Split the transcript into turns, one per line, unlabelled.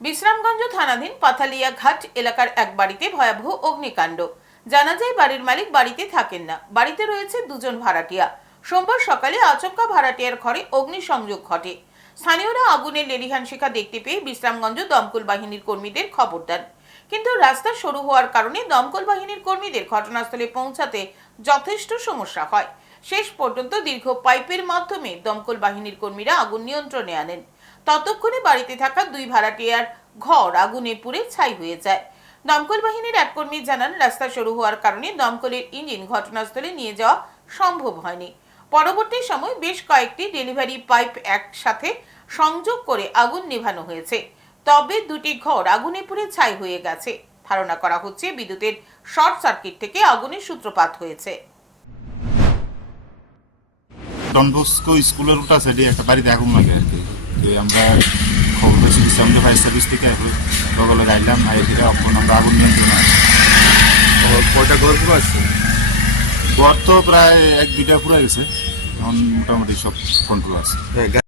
বিশ্রামগঞ্জ থানাধীন পাথালিয়া ঘাট এলাকার এক বাড়িতে ভয়াবহ অগ্নিকাণ্ড। জানা যায়, বাড়ির মালিক বাড়িতে থাকেন না। বাড়িতে রয়েছে দুজন ভাড়াটিয়া। সোমবার সকালে আচমকা ভাড়াটিয়ার ঘরে অগ্নিসংযোগ ঘটে। স্থানীয়রা আগুনের লেলিহান শিখা দেখতে পেয়ে বিশ্রামগঞ্জ দমকল বাহিনীর কর্মীদের খবর দেন। কিন্তু রাস্তা সরু হওয়ার কারণে দমকল বাহিনীর কর্মীদের ঘটনাস্থলে পৌঁছাতে যথেষ্ট সমস্যা হয়। শেষ পর্যন্ত দীর্ঘ পাইপের মাধ্যমে দমকল বাহিনীর কর্মীরা আগুন নিয়ন্ত্রণে আনেন। ততক্ষণে বাড়িতে থাকা দুই ভাড়াটিয়ার ঘর আগুনে পুড়ে ছাই হয়ে যায়। দমকল বাহিনীর এক কর্মী জানান, রাস্তা সরু হওয়ার কারণে দমকলের ইঞ্জিন ঘটনাস্থলে নিয়ে যাওয়া সম্ভব হয়নি। পরবর্তী সময় বেশ কয়েকটি ডেলিভারি পাইপ একসাথে সংযোগ করে আগুন নেভানো হয়েছে। তবে দুটি ঘর আগুনে পুড়ে ছাই হয়ে গেছে। ধারণা করা হচ্ছে, বিদ্যুতের শর্ট সার্কিট থেকে আগুনের সূত্রপাত হয়েছে।
ডনবস্কো স্কুলের ওটা সাইডে একটা বাড়িতে আগুন লাগে আর কি। তো আমরা খবর পেয়েছি সেভেন্টি ফাইভ সার্ভিস থেকে সকালে গাইলাম আই সেটা এখন আমরা আগুন নিয়ন্ত্রণ।
কয়টা ঘর পুরো আছে?
ঘর তো প্রায় এক দুইটা পুরো গেছে। এখন মোটামুটি সব কন্ট্রোল আছে।
হ্যাঁ